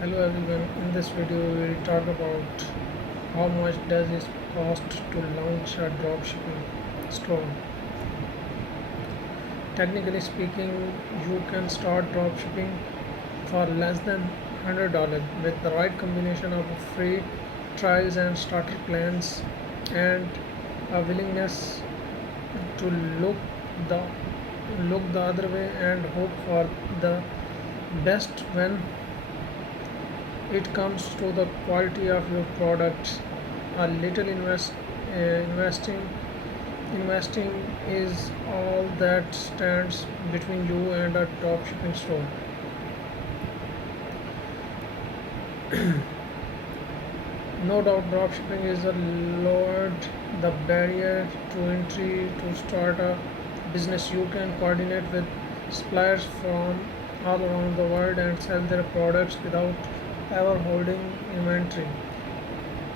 Hello everyone, in this video we will talk about how much does it cost to launch a dropshipping store. Technically speaking, you can start dropshipping for less than $100 with the right combination of free trials and starter plans and a willingness to the look the other way and hope for the best when it comes to the quality of your products. A little investing investing is all that stands between you and a top shipping store. No doubt dropshipping is a lowered the barrier to entry to start a business. You can coordinate with suppliers from all around the world and sell their products without ever holding inventory.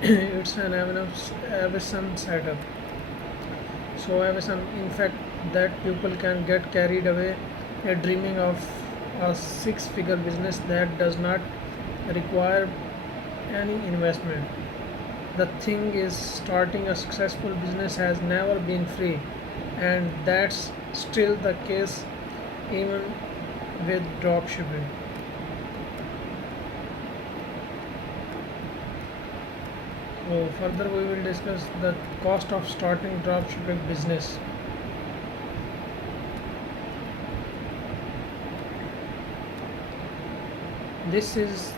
It's an awesome setup. So awesome, in fact, that people can get carried away dreaming of a six-figure business that does not require any investment. The thing is, starting a successful business has never been free, and that's still the case even with dropshipping. So further we will discuss the cost of starting dropshipping business. This is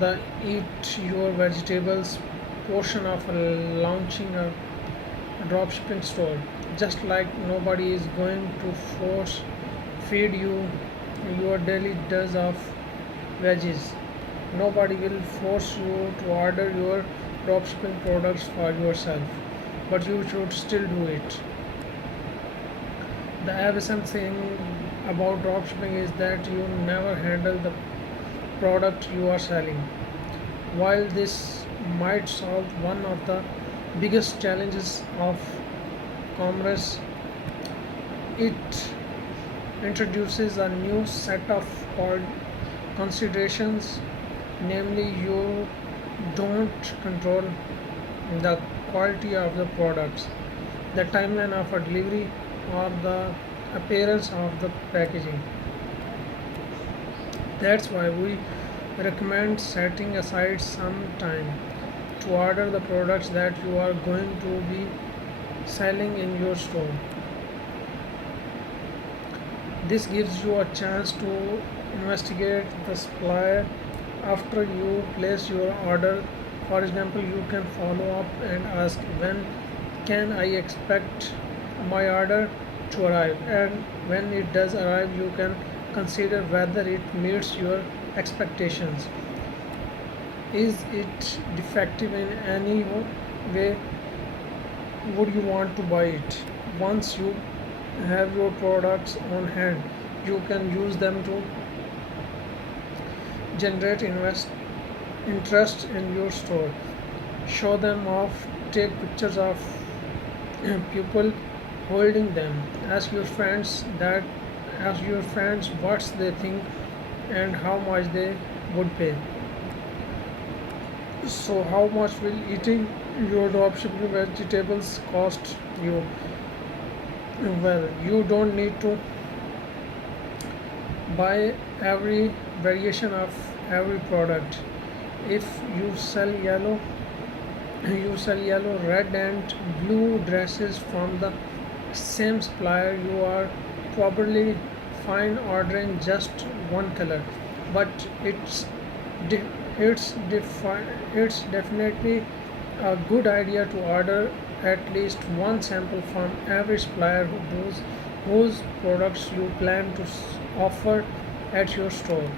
the eat your vegetables portion of launching a dropshipping store. Just like nobody is going to force feed you your daily dose of veggies, nobody will force you to order your dropshipping products for yourself, but you should still do it. The awesome thing about dropshipping is that you never handle the product you are selling. While this might solve one of the biggest challenges of commerce, it introduces a new set of considerations, namely, you don't control the quality of the products, the timeline of a delivery, or the appearance of the packaging. That's why we recommend setting aside some time to order the products that you are going to be selling in your store. This gives you a chance to investigate the supplier after you place your order. For example, you can follow up and ask, when can I expect my order to arrive? And when it does arrive, you can consider whether it meets your expectations. Is it defective in any way? Would you want to buy it? Once you have your products on hand, you can use them to generate interest in your store. Show them off, take pictures of people holding them. Ask your friends what they think and how much they would pay. So how much will eating your dropshipping vegetables cost you? Well, you don't need to buy every variation of every product. If you sell yellow, red, and blue dresses from the same supplier, you are probably fine ordering just one color. But de- it's definitely a good idea to order at least one sample from every supplier whose products you plan to offer at your store.